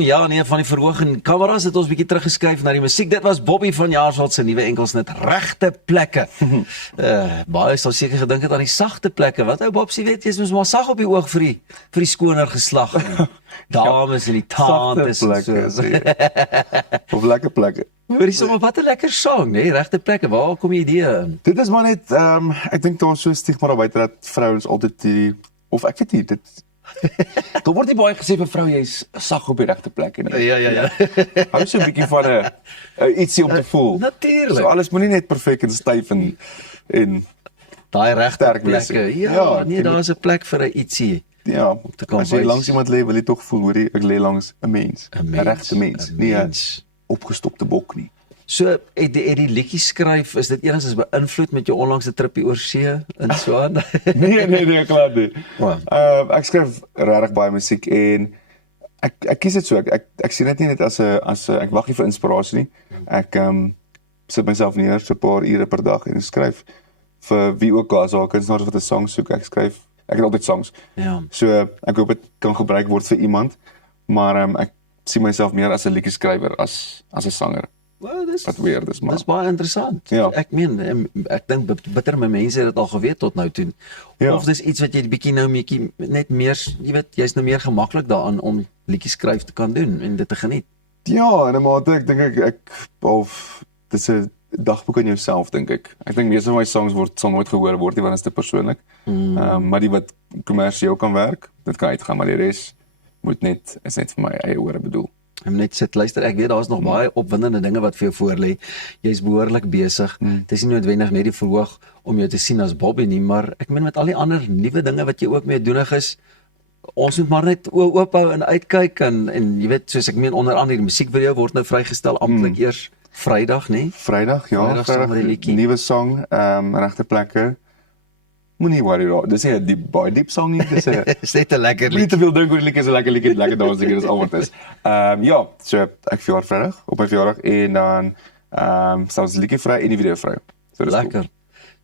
Ja, nee, van die verhoog en kameras het ons bietjie teruggeskuif na die musiek. Dit was Bobby van Jaarsveld se nuwe enkelsnit Regte Plekke. Baie sal seker gedink het aan die sagte plekke. Wat ou Bobsie weet, jy is maar sag op die oog vir die skoner geslag. Dames en die tantes en so. Of lekker plekke. Hoorie sommer wat 'n lekker sang, nee, Regte Plekke. Waar kom die idee in? Dit is maar net, ek dink daar is so 'n stigma daar buite dat vrouens altyd of ek weet nie, daar word nie baie gesê vir vrou jy's sag op die regte plekke nie. Ja. Hou so 'n bietjie van 'n ietsie om te voel. Natuurlik. So alles moenie net perfek en styf en Daai regte sterk wees. plekke. Ja, Ja, nee, daar is 'n plek vir 'n ietsie. ja, te kan as jy wys. langs iemand lê, wil jy tog voel, hoorie, ek lê langs 'n mens. 'n regte mens, nie 'n opgestopte bok nie. So, het die liedjie skryf, is dit enigstens beïnvloed met jou onlangse tripie oor see en so aan? Nee, klaar nie. Wow. Ek skryf regtig baie musiek en ek kies dit so. Ek sien dit nie net as 'n ek wag nie vir inspirasie nie. Ek sit myself neer so 'n paar ure per dag en skryf vir wie ook al, as daar kunstenaars wat 'n sang soek. Ek het altyd songs. Ja. So ek hoop dit kan gebruik word vir iemand, maar ek sien myself meer as 'n liedjie-skrywer as 'n sanger. Well, Wat weird is, maar dis baie interessant. Ja. Ek meen, ek dink bitter my mense het dit al geweet tot nou toe. Ja. Of dis iets wat jy bietjie nou net meer, jy weet, jy's nou meer gemaklik daaraan om liedjies skryf te kan doen en dit te geniet. ja, in 'n mate ek dink ek of dis 'n dagboek aan jouself, dink ek. Ek dink meeste van my songs sal nooit gehoor word nie, want dit is te persoonlik. Maar die wat kommersieel kan werk, dit kan uitgaan, maar die res is net vir my eie ore bedoel. Ek moet net sit luister, ek weet daar's nog baie opwindende dinge wat vir jou voorlê. Jy's behoorlik besig. Dit is nie noodwendig net die verhoog om jou te sien as Bobby nie, maar ek meen met al die ander nuwe dinge wat jy ook mee doenig is. Ons moet maar net oop hou en uitkyk en jy weet, soos ek meen onder andere die musiekvideo word nou vrygestel amptelik eers Vrydag, né? Vrydag, ja, Vrydag saam met die liedjie. nuwe song, regte plekke. Moenie worry daar. Dis nie 'n baie diep song nie, dis 'n Is net 'n lekker moenie lied. te veel dink oor die liedjie, is 'n lekker liedjie, lekker dans, dis al wat dit is. Ja, so ek verjaar Vrydag op my verjaardag en dan sal ons liedjie vry en die video vry. So dis Lekker.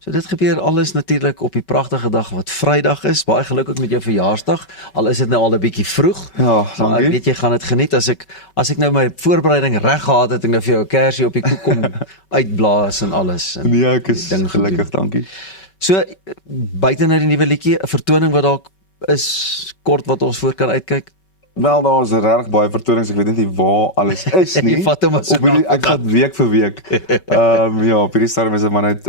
So dit gebeur alles natuurlik op die pragtige dag wat Vrydag is. Baie geluk ook met jou verjaarsdag. Al is dit nou al 'n bietjie vroeg. Ja, Maar ek dankie. weet jy gaan dit geniet as ek nou my voorbereiding reg gehad het en nou vir jou 'n kersie op die koek kom uitblaas en alles. En Nee, ek is die ding gelukkig, gedoen. dankie. So buite nou die nuwe liedjie, 'n vertoning wat dalk is kort wat ons voor kan uitkyk. Wel, daar is regtig baie vertonings, ek weet net nie waar alles is nie. Jy vat hom as 'n Op hierdie- Ek gaan week vir week. Ja, op hierdie stadium is dit maar net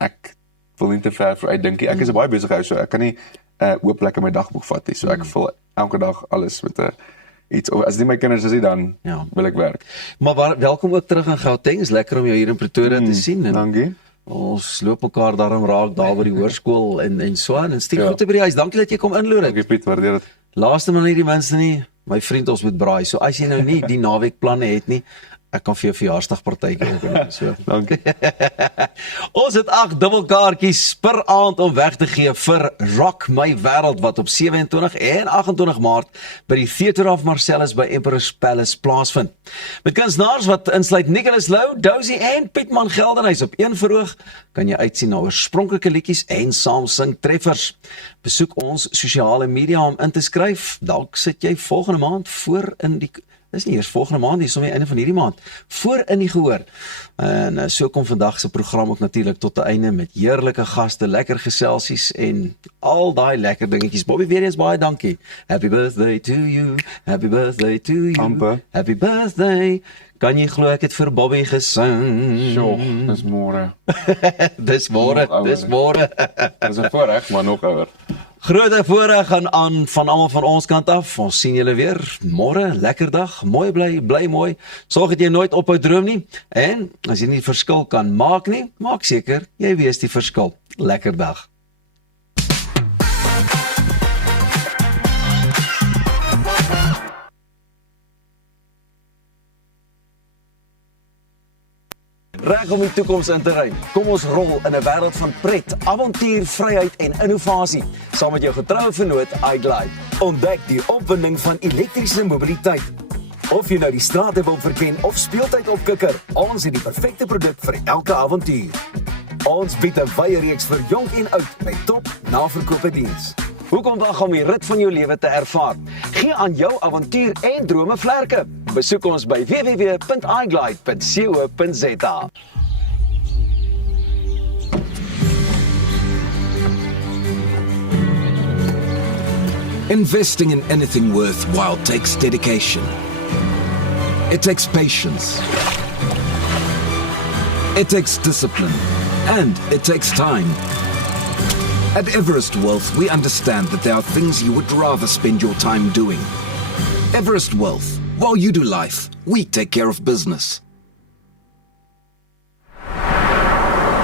ek wil nie te ver vooruit dink nie. Ek is 'n baie besige ou, so ek kan nie oop plek in my dagboek vat nie. So ek vul elke dag alles met 'n iets. As dit nie my kinders is nie, dan Ja. wil ek werk. Maar welkom ook terug in Gauteng. Is lekker om jou hier in Pretoria te sien en Dankie. ons loop mekaar daarom raak daar by die hoërskool en so aan en stuur Ja. groete by die huis. Dankie dat jy kom inloer het. Dankie Piet, waardeer dit. Laaste maar nie die minste nie. My vriend, ons moet braai. So as jy nou nie die naweek planne het nie, ek kan vir jou verjaarsdagpartytjie organiseer. So. Dankie. Ons het 8 dubbelkaartjies per aand om weg te gee vir Rock My Wêreld wat op 27 en 28 Maart by die Theatre of Marcellus by Emperor's Palace plaasvind. Met kunstenaars wat insluit Nicholas Lou, Dozy en Pietman Geldenhuys op een verhoog kan jy uitsien na oorspronklike liedjies en saam sing treffers. Besoek ons sosiale media om in te skryf. Dalk sit jy volgende maand voor in die dis nie eers volgende maand, dis sommer einde van hierdie maand. Voor in die gehoor. En so kom vandag se program ook natuurlik tot 'n einde met heerlike gaste, lekker geselsies en al daai lekker dingetjies. Bobby, weer eens baie dankie. Happy birthday to you. Happy birthday to you. Amper. Happy birthday. Kan jy glo ek het vir Bobby gesing? Sjoe, dis môre. Dis môre, Nog ouer. dis môre. Dis 'n voorreg, maar nog ouer. Grote voorreg gaan aan van almal van ons kant af. Ons sien julle weer môre, lekker dag. Mooi bly mooi. Sorg dat jy nooit ophou droom nie. En as jy nie die verskil kan maak nie, maak seker jy weet die verskil. Lekker dag. Reg om die toekoms in te ry. Kom ons rol in 'n wêreld van pret, avontuur, vryheid en innovasie. Saam met jou getroue vennoot iGlide. Ontdek die opwinding van elektriese mobiliteit. Of jy nou die strate wil verken of speeltyd opkikker, ons het die perfekte produk vir elke avontuur. Ons bied 'n wye reeks vir jonk en oud met top naverkoopediens. Hoekom wag om die rit van jou lewe te ervaar? Gee aan jou avontuur en drome vlerke. Besoek ons by www.iglide.co.za. Investing in anything worthwhile takes dedication. It takes patience. It takes discipline. And it takes time. At Everest Wealth, we understand that there are things you would rather spend your time doing. Everest Wealth, while you do life, we take care of business.